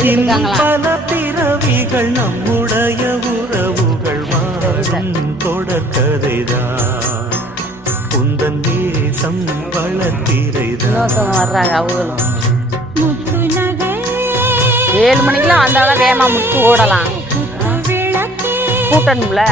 பல பிறவிகள் நம்முடைய உறவுகள் வாழும் தொடர்கதைதான் உந்தன் தேசம் வளர்த்திரைதான் வர்றாங்க அவங்களும் 7 மணிக்கெல்லாம் வந்தாலும் வேகமா முடிச்சு ஓடலாம் கூட்டணும்ல